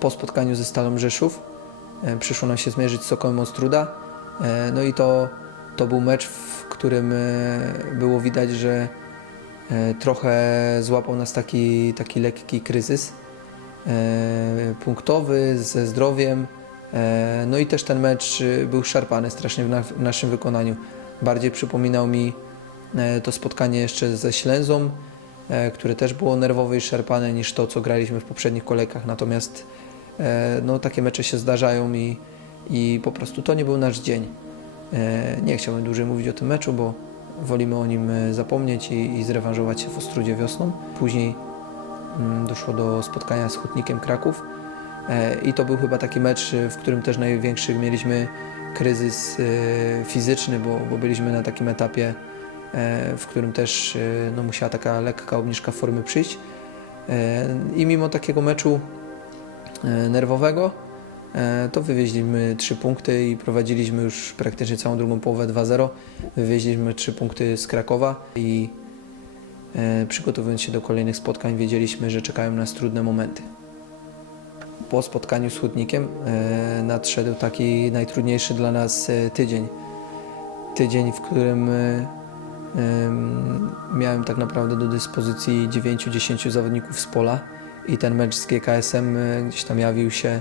po spotkaniu ze Stalą Rzeszów. E, Przyszło nam się zmierzyć z Sokołem Ostruda. E, No i to, to był mecz, w którym e, było widać, że trochę złapał nas taki, taki lekki kryzys punktowy ze zdrowiem. No i też ten mecz był szarpany strasznie w, na, w naszym wykonaniu. Bardziej przypominał mi to spotkanie jeszcze ze Ślęzą, które też było nerwowe i szarpane niż to, co graliśmy w poprzednich kolejkach. Natomiast no, takie mecze się zdarzają i, i po prostu to nie był nasz dzień. E, Nie chciałbym dłużej mówić o tym meczu, bo wolimy o nim e, zapomnieć i, i zrewanżować się w Ostrudzie wiosną. Później mm, doszło do spotkania z Hutnikiem Kraków e, i to był chyba taki mecz, e, w którym też największy mieliśmy kryzys e, fizyczny, bo, bo byliśmy na takim etapie, e, w którym też e, no, musiała taka lekka obniżka formy przyjść. E, I mimo takiego meczu e, nerwowego, e, to wywieźliśmy trzy punkty i prowadziliśmy już praktycznie całą drugą połowę 2-0. Wywieźliśmy trzy punkty z Krakowa i e, przygotowując się do kolejnych spotkań wiedzieliśmy, że czekają nas trudne momenty. Po spotkaniu z Hutnikiem e, nadszedł taki najtrudniejszy dla nas e, tydzień. Tydzień, w którym e, em, miałem tak naprawdę do dyspozycji 9-10 zawodników z pola i ten mecz z GKS-em e, gdzieś tam jawił się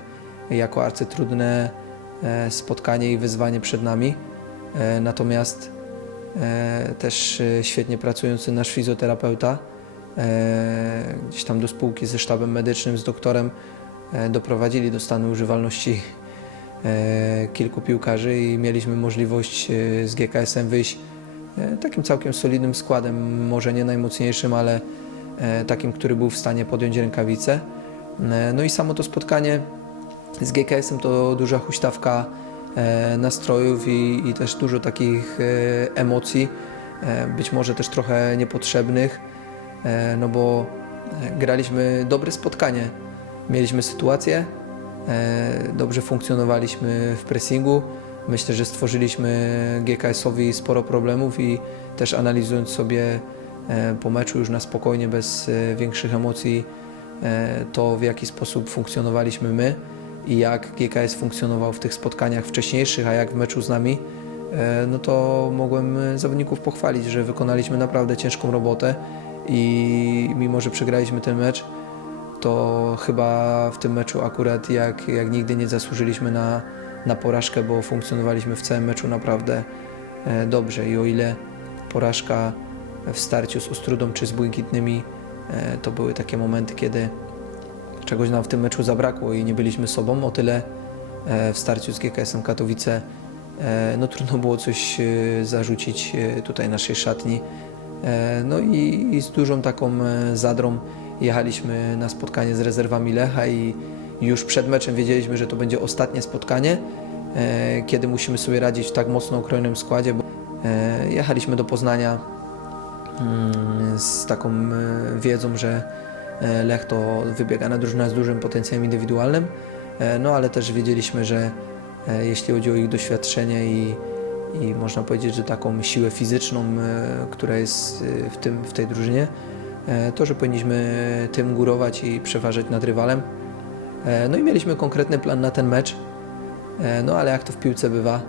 jako arcytrudne e, spotkanie i wyzwanie przed nami. E, Natomiast e, też świetnie pracujący nasz fizjoterapeuta gdzieś tam do spółki ze sztabem medycznym, z doktorem doprowadzili do stanu używalności kilku piłkarzy i mieliśmy możliwość z GKS-em wyjść takim całkiem solidnym składem, może nie najmocniejszym, ale takim, który był w stanie podjąć rękawice. E, No i samo to spotkanie z GKS-em to duża huśtawka e, nastrojów i, i też dużo takich e, emocji, e, być może też trochę niepotrzebnych, e, no bo e, graliśmy dobre spotkanie. Mieliśmy sytuację, e, dobrze funkcjonowaliśmy w pressingu. Myślę, że stworzyliśmy GKS-owi sporo problemów i też analizując sobie e, po meczu już na spokojnie, bez e, większych emocji, e, to w jaki sposób funkcjonowaliśmy my i jak GKS funkcjonował w tych spotkaniach wcześniejszych, a jak w meczu z nami, e, no to mogłem e, zawodników pochwalić, że wykonaliśmy naprawdę ciężką robotę i mimo, że przegraliśmy ten mecz, to chyba w tym meczu akurat jak, jak nigdy nie zasłużyliśmy na, na porażkę, bo funkcjonowaliśmy w całym meczu naprawdę e, dobrze. I o ile porażka w starciu z Ostrudą czy z Błękitnymi e, to były takie momenty, kiedy czegoś nam w tym meczu zabrakło i nie byliśmy sobą, o tyle e, w starciu z GKS-em Katowice e, no trudno było coś zarzucić tutaj naszej szatni. No i, i z dużą taką zadrą jechaliśmy na spotkanie z rezerwami Lecha i już przed meczem wiedzieliśmy, że to będzie ostatnie spotkanie, kiedy musimy sobie radzić w tak mocno okrojonym składzie. Jechaliśmy do Poznania z taką e, wiedzą, że e, Lech to wybiegana drużyna z dużym potencjałem indywidualnym, e, no ale też wiedzieliśmy, że jeśli chodzi o ich doświadczenie i, i można powiedzieć, że taką siłę fizyczną, która jest w, tym, w tej drużynie, to, że powinniśmy tym górować i przeważać nad rywalem. No i mieliśmy konkretny plan na ten mecz, no ale jak to w piłce bywa,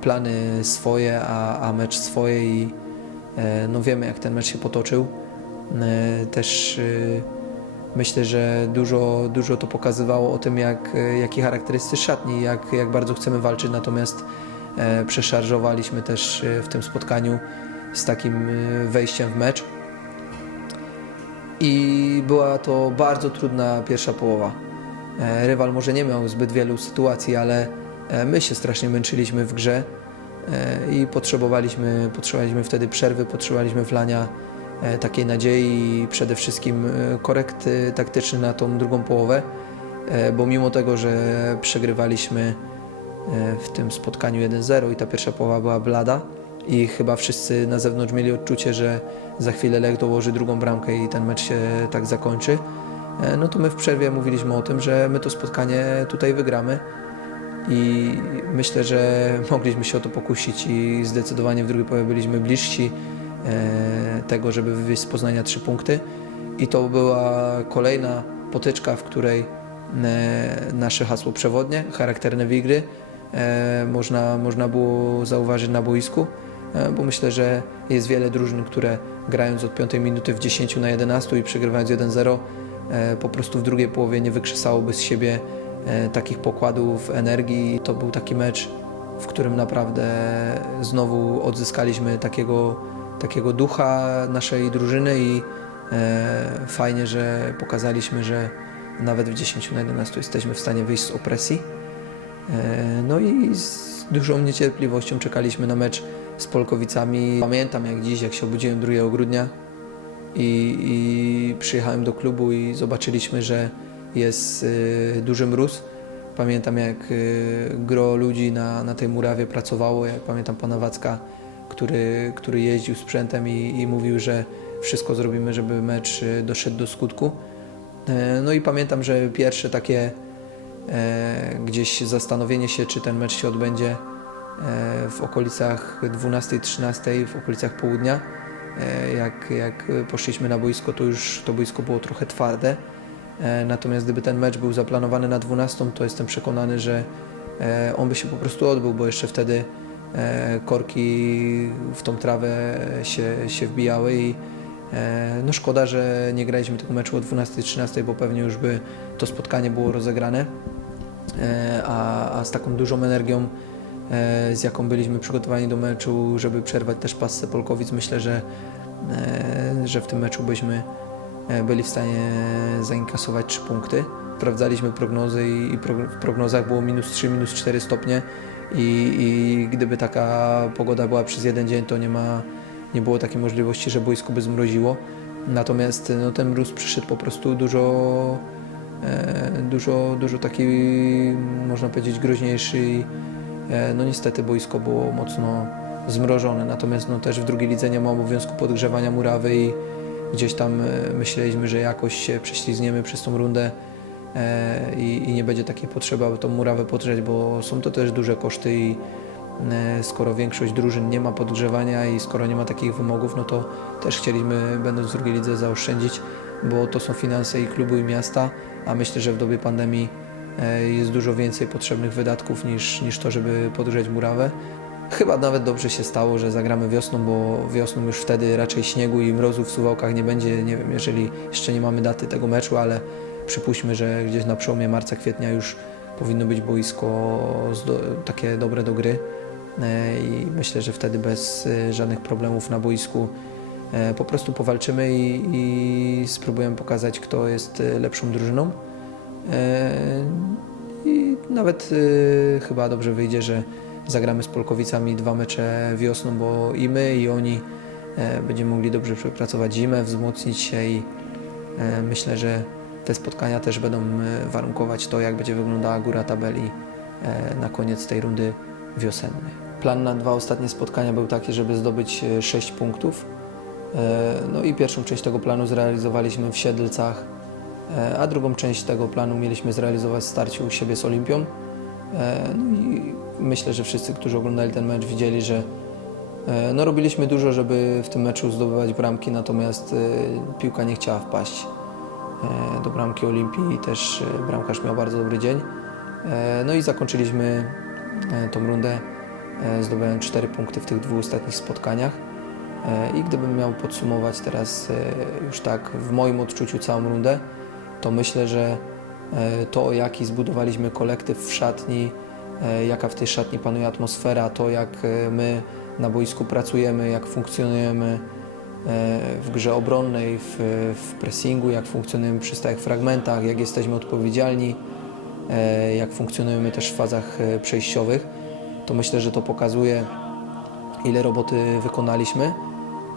plany swoje, a, a mecz swoje i no wiemy jak ten mecz się potoczył. E, Też e, myślę, że dużo, dużo to pokazywało o tym, jak, e, jaki charakter jest tej szatni, jak, jak bardzo chcemy walczyć, natomiast e, przeszarżowaliśmy też e, w tym spotkaniu z takim e, wejściem w mecz. I była to bardzo trudna pierwsza połowa. E, Rywal może nie miał zbyt wielu sytuacji, ale e, my się strasznie męczyliśmy w grze e, i potrzebowaliśmy, potrzebowaliśmy wtedy przerwy, potrzebowaliśmy wlania e, takiej nadziei i przede wszystkim e, korekty taktyczne na tą drugą połowę, e, bo mimo tego, że przegrywaliśmy e, w tym spotkaniu 1-0 i ta pierwsza połowa była blada i chyba wszyscy na zewnątrz mieli odczucie, że za chwilę Lech dołoży drugą bramkę i ten mecz się tak zakończy, e, no to my w przerwie mówiliśmy o tym, że my to spotkanie tutaj wygramy i myślę, że mogliśmy się o to pokusić i zdecydowanie w drugiej połowie byliśmy bliżsi e, tego, żeby wywieźć z Poznania trzy punkty. I to była kolejna potyczka, w której e, nasze hasło przewodnie, charakterne wigry, e, można, można było zauważyć na boisku, bo myślę, że jest wiele drużyn, które grając od 5 minuty w 10 na 11 i przegrywając 1-0, e, po prostu w drugiej połowie nie wykrzesałoby z siebie takich pokładów energii. To był taki mecz, w którym naprawdę znowu odzyskaliśmy takiego, takiego ducha naszej drużyny i e, fajnie, że pokazaliśmy, że nawet w 10 na 11 jesteśmy w stanie wyjść z opresji. E, No i z dużą niecierpliwością czekaliśmy na mecz z Polkowicami. Pamiętam jak dziś, jak się obudziłem 2 grudnia i, i przyjechałem do klubu i zobaczyliśmy, że jest y, duży mróz. Pamiętam jak y, gro ludzi na, na tej murawie pracowało, jak pamiętam pana Wacka, który, który jeździł sprzętem i, i mówił, że wszystko zrobimy, żeby mecz y, doszedł do skutku. E, No i pamiętam, że pierwsze takie e, gdzieś zastanowienie się, czy ten mecz się odbędzie e, w okolicach 12-13, w okolicach południa. Jak, jak poszliśmy na boisko, to już to boisko było trochę twarde. E, Natomiast gdyby ten mecz był zaplanowany na 12, to jestem przekonany, że e, on by się po prostu odbył, bo jeszcze wtedy e, korki w tą trawę się, się wbijały i no szkoda, że nie graliśmy tego meczu o 12-13, bo pewnie już by to spotkanie było rozegrane. A, a z taką dużą energią, z jaką byliśmy przygotowani do meczu, żeby przerwać też pasce Polkowic, myślę, że, że w tym meczu byśmy byli w stanie zainkasować 3 punkty. Sprawdzaliśmy prognozy i, w prognozach było minus 3, minus 4 stopnie i, i gdyby taka pogoda była przez jeden dzień, to nie, ma, nie było takiej możliwości, że boisko by zmroziło. Natomiast no, ten mróz przyszedł po prostu dużo, e, dużo, dużo taki, można powiedzieć, groźniejszy e, no niestety boisko było mocno zmrożone. Natomiast no, też w drugiej lidze nie ma obowiązku podgrzewania murawy i gdzieś tam e, myśleliśmy, że jakoś się prześlizgniemy przez tą rundę e, i, nie będzie takiej potrzeby, aby tą murawę podgrzeć, bo są to też duże koszty i e, skoro większość drużyn nie ma podgrzewania i skoro nie ma takich wymogów, no to też chcieliśmy, będąc w drugiej lidze, zaoszczędzić, bo to są finanse i klubu i miasta, a myślę, że w dobie pandemii jest dużo więcej potrzebnych wydatków niż, niż to, żeby podgrzeć murawę. Chyba nawet dobrze się stało, że zagramy wiosną, bo wiosną już wtedy raczej śniegu i mrozu w Suwałkach nie będzie. Nie wiem, jeżeli jeszcze nie mamy daty tego meczu, ale przypuśćmy, że gdzieś na przełomie marca, kwietnia już powinno być boisko takie dobre do gry. E, I myślę, że wtedy bez e, żadnych problemów na boisku e, po prostu powalczymy i, i spróbujemy pokazać, kto jest lepszą drużyną. I nawet chyba dobrze wyjdzie, że zagramy z Polkowicami dwa mecze wiosną, bo i my, i oni e, będziemy mogli dobrze przepracować zimę, wzmocnić się i e, myślę, że te spotkania też będą e, warunkować to, jak będzie wyglądała góra tabeli na koniec tej rundy wiosennej. Plan na dwa ostatnie spotkania był taki, żeby zdobyć 6 punktów. No i pierwszą część tego planu zrealizowaliśmy w Siedlcach, a drugą część tego planu mieliśmy zrealizować w starciu u siebie z Olimpią. E, No i myślę, że wszyscy, którzy oglądali ten mecz, widzieli, że e, no, robiliśmy dużo, żeby w tym meczu zdobywać bramki, natomiast e, piłka nie chciała wpaść do bramki Olimpii i też bramkarz miał bardzo dobry dzień. No i zakończyliśmy tą rundę zdobywając 4 punkty w tych dwóch ostatnich spotkaniach. I gdybym miał podsumować teraz już tak w moim odczuciu całą rundę, to myślę, że to jaki zbudowaliśmy kolektyw w szatni, e, jaka w tej szatni panuje atmosfera, to jak e, my na boisku pracujemy, jak funkcjonujemy e, w grze obronnej, w, w pressingu, jak funkcjonujemy przy stałych fragmentach, jak jesteśmy odpowiedzialni, e, jak funkcjonujemy też w fazach e, przejściowych, to myślę, że to pokazuje, ile roboty wykonaliśmy.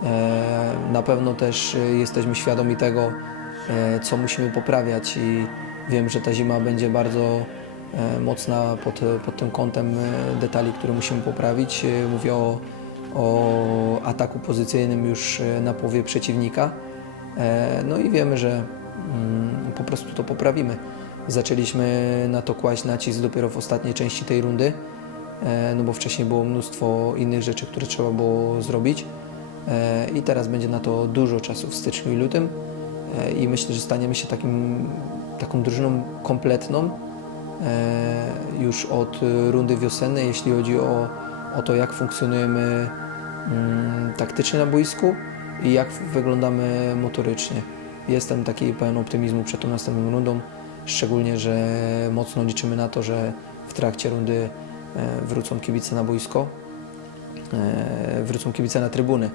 E, Na pewno też e, jesteśmy świadomi tego, e, co musimy poprawiać i wiem, że ta zima będzie bardzo e, mocna pod, pod tym kątem e, detali, które musimy poprawić. E, Mówię o, o ataku pozycyjnym już na połowie przeciwnika. No i wiemy, że mm, po prostu to poprawimy. Zaczęliśmy na to kłaść nacisk dopiero w ostatniej części tej rundy, no bo wcześniej było mnóstwo innych rzeczy, które trzeba było zrobić. I teraz będzie na to dużo czasu w styczniu i lutym. I myślę, że staniemy się takim taką drużyną kompletną e, już od rundy wiosennej, jeśli chodzi o, o to, jak funkcjonujemy mm, taktycznie na boisku i jak wyglądamy motorycznie. Jestem taki pełen optymizmu przed tą następną rundą, szczególnie, że mocno liczymy na to, że w trakcie rundy e, wrócą kibice na boisko, e, wrócą kibice na trybuny.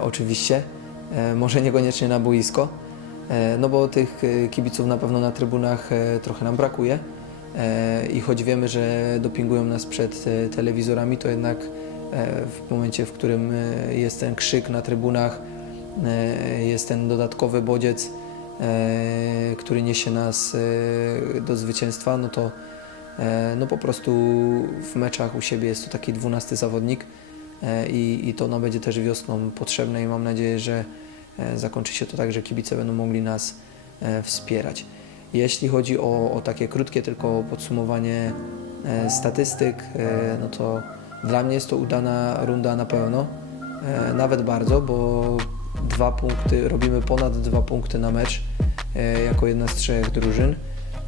Oczywiście, może niekoniecznie na boisko, no bo tych e, kibiców na pewno na trybunach e, trochę nam brakuje. E, I choć wiemy, że dopingują nas przed e, telewizorami, to jednak e, w momencie, w którym e, jest ten krzyk na trybunach, e, jest ten dodatkowy bodziec, e, który niesie nas e, do zwycięstwa, no to e, no po prostu w meczach u siebie jest to taki dwunasty zawodnik e, i, i to nam będzie też wiosną potrzebne i mam nadzieję, że e, zakończy się to tak, że kibice będą mogli nas e, wspierać. Jeśli chodzi o, o takie krótkie tylko podsumowanie e, statystyk, e, no to dla mnie jest to udana runda na pewno, e, nawet bardzo, bo dwa punkty, robimy ponad dwa punkty na mecz e, jako jedna z trzech drużyn.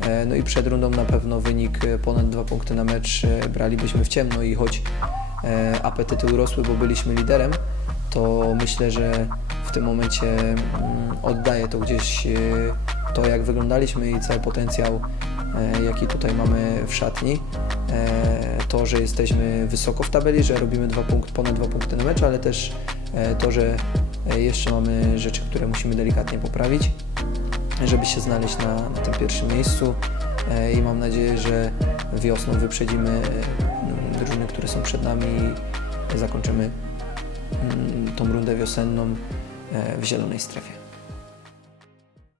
E, No i przed rundą na pewno wynik e, ponad dwa punkty na mecz e, bralibyśmy w ciemno i choć e, apetyty urosły, bo byliśmy liderem, to myślę, że w tym momencie mm, oddaje to gdzieś e, to, jak wyglądaliśmy i cały potencjał, e, jaki tutaj mamy w szatni. E, To, że jesteśmy wysoko w tabeli, że robimy dwa punkt, ponad dwa punkty na mecz, ale też to, że jeszcze mamy rzeczy, które musimy delikatnie poprawić, żeby się znaleźć na, na tym pierwszym miejscu i mam nadzieję, że wiosną wyprzedzimy drużyny, które są przed nami i zakończymy tą rundę wiosenną e, w zielonej strefie.